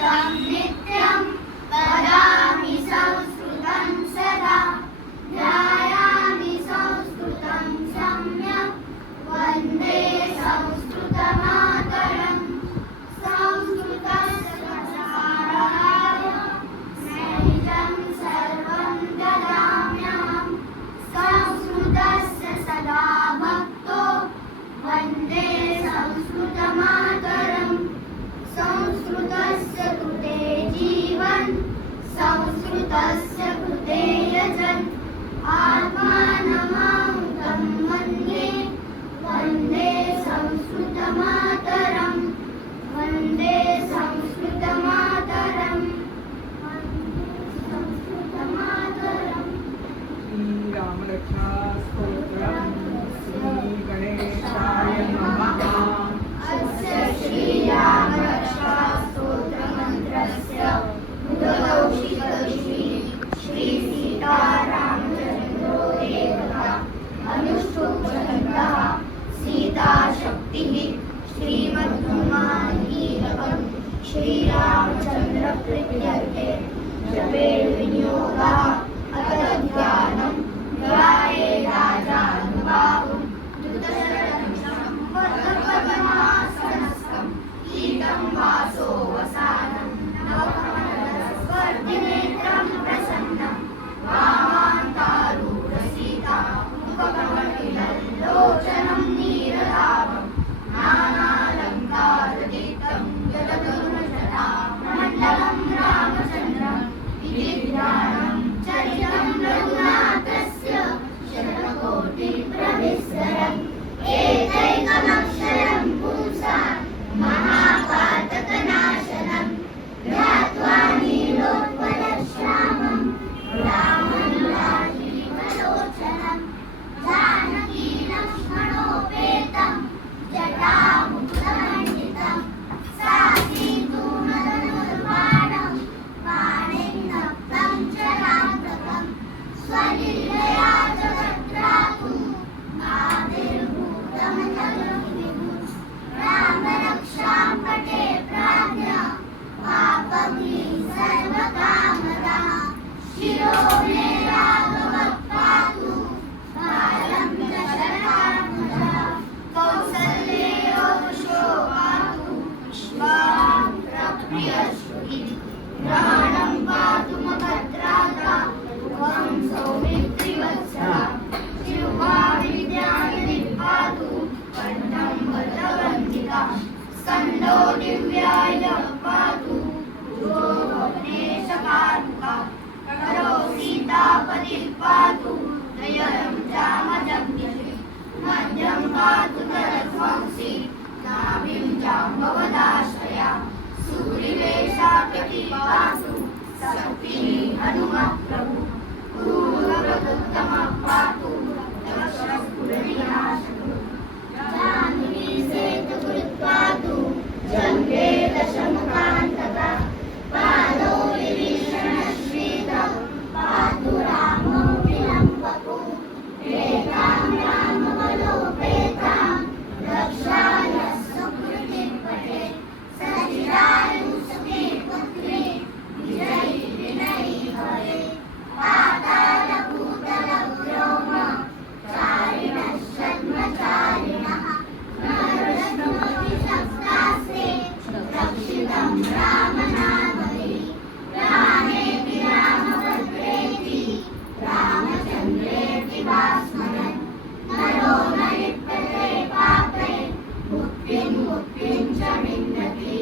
संस्कृतं नित्यं वदामि संस्कृतं सदा ध्यायामि संस्कृतं सम्यक् वन्दे संस्कृतमातरम् संस्कृतस्य प्रसाराय नैजं सर्वं ददाम्यहं संस्कृतस्य सदा भक्तो वन्दे संस्कृतमातरम् संस्कृतस्य कृते जीवन् संस्कृतस्य कृते यजन् आत्मानमहं वन्दे वन्दे संस्कृतमातरम् वन्दे संस्कृतमातरम् संस्कृतमातरम् श्रीरामरक्षा स्तोत्रम् श्रीगणेशाय नमः। अस्य श्रीरामरक्षा स्तोत्रमन्त्रस्य मुदगौषिकऋषि श्री सीतारामचन्द्रो देवता अनुष्टुप्छन्दः सीताशक्तिः श्रीमद्भगवद्गीतं श्रीरामचन्द्रप्रीत्यर्थे जपे विनियोगः अथ ध्यानं ध्यायेदाजानुबाहुं द्रुतशरथं पद्मपद्मासनस्थं कीटं वासो वसानं नवकमलस्पर्धिनेत्रं प्रसन्नं वामान्तारूढसीता मुखकमललोचनं नीरदाभं नानालङ्कारदीप्तं जगदरुणजटामण्डलं रामचन्द्रम् इति ध्यानं चरितं रघुनाथस्य शतकोटिप्रविस्तरम् एकैकमक्षरं पुंसां महापातकनाशनं ध्यात्वा नीलोत्पलश्यामं रामं राजीवलोचनं जानकीलक्ष्मणोपेतं जटामुकुटमण्डितं सासीतूणधनुर्बाणं पाणिनप्तं चरान्तकं स्वलीलया जगद्धातुं आविर्भूतमजलं विभुं रामरक्षां पटे प्राज्ञा पापग्निः सर्वकामदः शिरो मे राघवः पातु कालं दशरथात्मजः कौसल्येयो वृषो पातु विश्वामित्रप्रियश्रुतिः ग्रहणं पातु मभद्राता मुखं सौमित्रिवत्सः जिह्वा विद्यानिधिः पातु कण्ठं बलवन्तिका स्कन्धो दिव्यायुधः पातु भुजो भुवनेशकारुका करो सीतापतिः पातु नयनं जामजग्निः मध्यं पातु नरध्वंसी नाभिं जाम्बवदाश्रया सूर्यवेशा पातु शक्तिः हनुमत् प्रभु पूर्वप्रदुत्तमः पातु दक्षस्फुरविनाशकः जाह्नवी सेतुकृत् पातु जम्बे दशमुखान्तकः पादौ विभीषणश्रीधः पातु रामो विलम्बकः प्रेतां रामबलोपेतां रक्षाय सुकृतिं पठे सचिरायुष्मे पुत्री विजयी विनयी भवे पातालभूतलव्योम चारिणः षड्मचारिणः नरश्नोति शब्दास्ते रक्षितं रामनामधि प्राणेति रामभद्रेति रामचन्द्रेति वा स्मरन् नरो न लिप्यते पापे मुक्तिं च विन्दति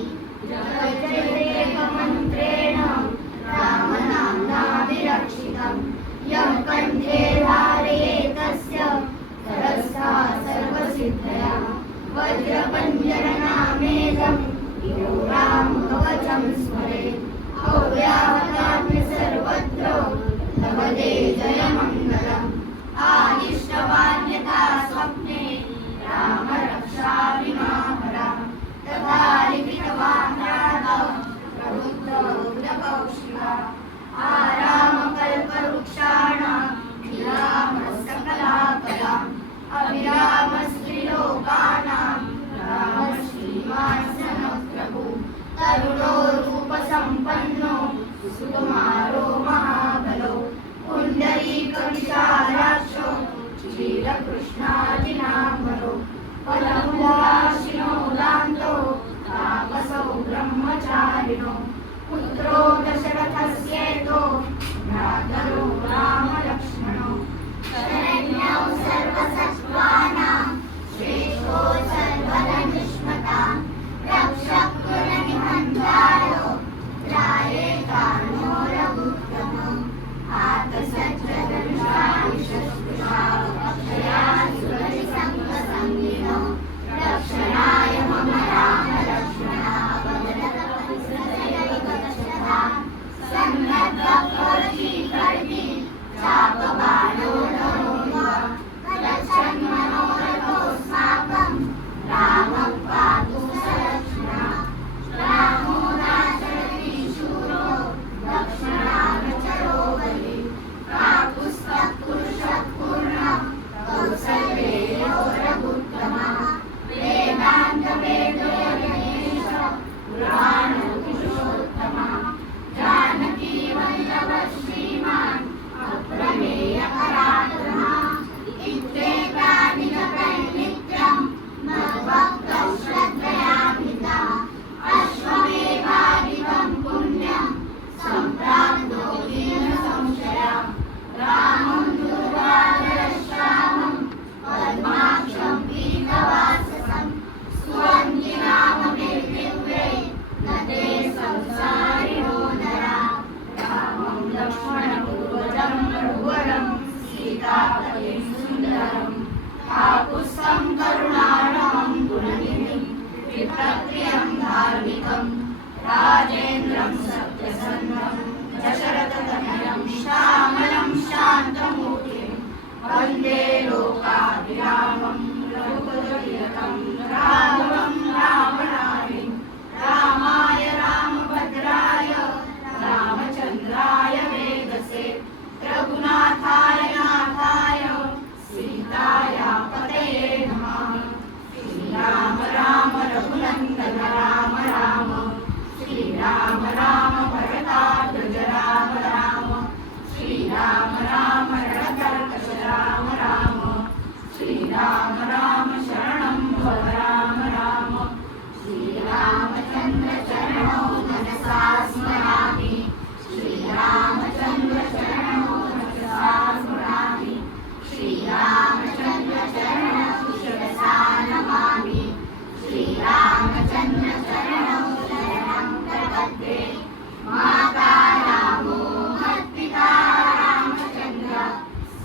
जगज्जयेकमन्त्रेण रामनाम्ना विरक्षितं यं कण्ठे धारयेतस्य सरस्था सर्वसिद्धया वज्रपञ्जरनामेदं यो रामकवचं स्मरेत् अव्याहतात्म्य सर्वत्र लभते जयमङ्गलम् आदिष्टवान्यथा स्वप्ने रामरक्षा विमाहरा तथा लिखितवान् राघव प्रबुद्धो गुणकौशिका आरामकल्पवृक्षाणां विरामः सकलाकलाम् अभिरामस्त्रिलोकानां रामः श्रीमान् समप्रभुः तरुणो रूपसा क्षत्रियं धार्मिकं राजेन्द्रं सत्यसन्धं दशरथतनयं श्यामलं शान्तमूर्तिं वन्दे लोकाभिरामं रघुपतिरतं राघवं रामनाथं रामाय रामभद्राय रामचन्द्राय वेदसे रघुनाथाय नाथाय सीताया पतये नमः। श्रीराम राम रघुनन्दन राम राम श्रीराम राम भरताग्रज राम राम श्रीराम राम रणकर्कश राम राम श्रीराम राम शरणं भव राम राम श्रीरामचन्द्र चरणौ मनसा स्मरामि श्रीरामचन्द्र चरणौ मनसा स्मरामि श्रीरामचन्द्र चरणौ शिरसा नमामि श्रीरामचन्द्र चरणौ शरणं प्रपद्ये माता रामो मत्पिता रामचन्द्र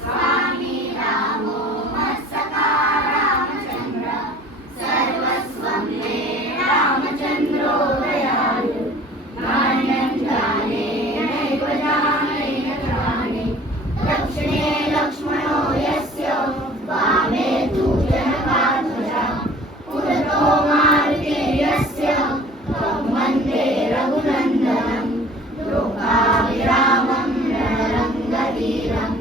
स्वामी रामो मत्सखा रामचन्द्र सर्वस्वं मे रामचन्द्रो दयालु नान्यं जाने नैव जाने न जाने दक्षिणे लक्ष्मणो यस्य वामे तु जनकात्मजा पुरतो मारुतिर्यस्य तं वन्दे रघुनन्दनं लोकाभिरामं रणरङ्गवीरं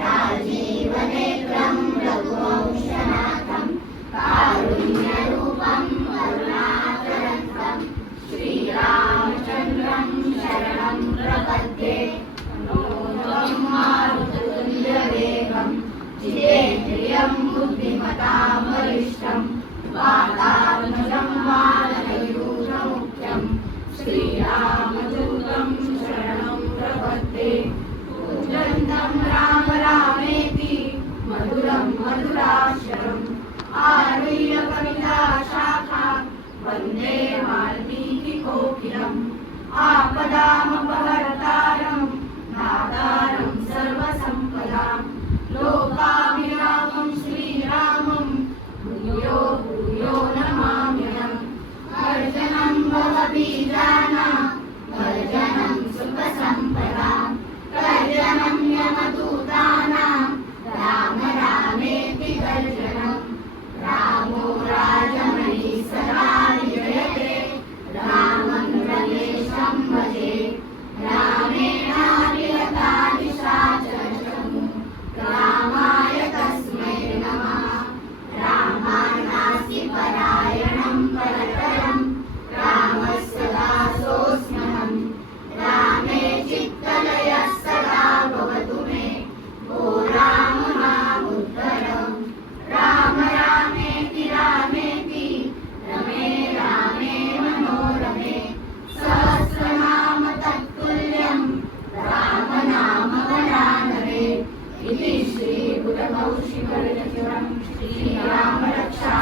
राजीवनेत्रं रघुवंशनाथं कारुण्यरूपं करुणाकरन्तं श्रीरामचन्द्रं शरणं प्रपद्ये नमोऽहं मारुततुल्यवेगं जितेन्द्रियं बुद्धिमतां वरिष्ठं वातात्मजं वानरयूथमुख्यं श्रीरामदूतं शरणं प्रपद्ये पूजन्तं राम रामेति मधुरं मधुराक्षरम् आरुह्य कविता शाखा वन्दे वाल्मीकिकोकिलम् आपदामपहर्तारं नादारं सर्वसम्पदां लोकाभिरामं श्रीरामं भूयो भूयो नमाम्यहम् अर्जनं भवबीजानां गर्जनं सुखसम्पदां गर्जनं यमदूतानां राम रामेति गर्जनं रामो राजमणि सदा विजयते रामं रमेशं भजे रामेणाभिरता निशाचरचमु रामाय तस्मै नमः रामानास्ति परायणं परतरं रामस्य दासोऽस्म्यहं रामे चित्तलयः सदा भवतु मे ओ राम मामुद्धरम् राम रामेति रामेति रमे रामे मनोरमे सहस्रनाम तत्तुल्यं रामनाम वरानने इति श्रीगुरवौ शिवरचितं श्रीरामरक्षा